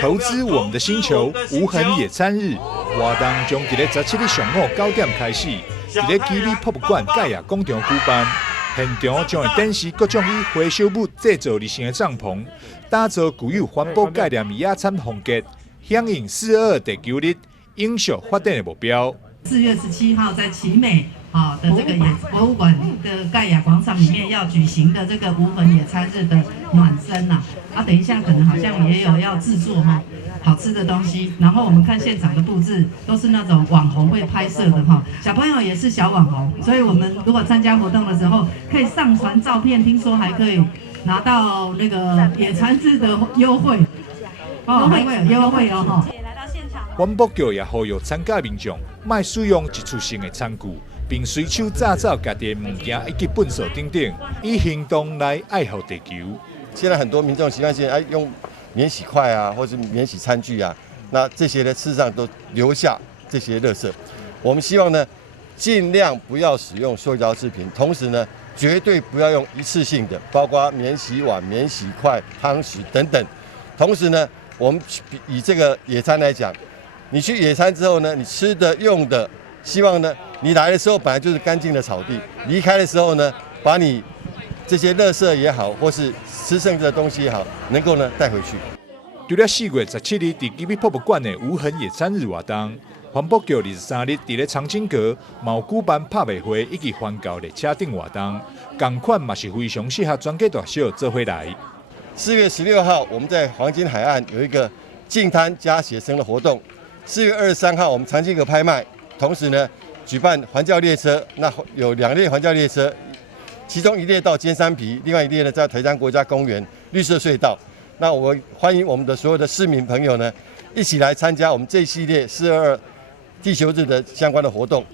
投资我们的星球，无痕野餐日，活动将伫咧17日上午9点开始，伫咧基里博物馆盖亚广场举办。现场将会展示各种以回收物制造而成的帐篷，打造具有环保概念的野餐风格，响应422地球日永续发展的目标。4月17号在奇美的这个博物馆的盖亚广场里面要举行的这个无痕野餐日的暖身等一下可能好像也有要制作好吃的东西，然后我们看现场的布置都是那种网红会拍摄的小朋友也是小网红，所以我们如果参加活动的时候可以上传照片，听说还可以拿到那个野餐日的优惠还会有优惠哦环保局也呼吁参加民众莫使用一次性的餐具，并随手炸造家己的物件以及粪扫等等，以行动来爱护地球。现在很多民众习惯性用免洗筷或是免洗餐具那这些呢，事实上都留下这些垃圾。我们希望呢，尽量不要使用塑胶制品，同时呢，绝对不要用一次性的，包括免洗碗、免洗筷、汤匙等等。同时呢，我们以这个野餐来讲，你去野餐之后呢，你吃的用的，希望呢，你来的时候本来就是干净的草地，离开的时候呢，把你这些垃圾也好，或是吃剩的东西也好，能够呢带回去。除了4月17日在基里博物馆的无痕野餐日活动，环保局23日在长青阁有举办拍卖会以及环教列车等活动，同款嘛是非常适合全家大小做伙来。4月16号，我们在黄金海岸有一个净滩加写生的活动。4月23号，我们长青阁拍卖，同时呢举办环教列车，那有2列环教列车，其中1列到尖山皮，另外1列呢在台江国家公园绿色隧道。那我欢迎我们的所有的市民朋友呢，一起来参加我们这一系列422地球日的相关的活动。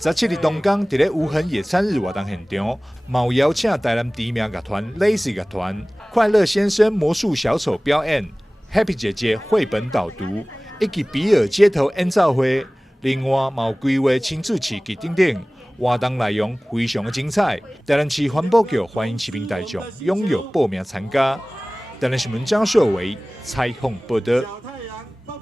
17日东港在咧无痕野餐日活动现场，有邀请台南知名乐团 Lazy 乐团、快乐先生魔术小丑表演、Happy 姐姐绘本导读，以及比尔街头演奏会。另外，有规划亲子市集等等，活动内容非常的精彩。台南市环保局欢迎市民大众踊跃报名参加。台南新闻张硕维采访报道。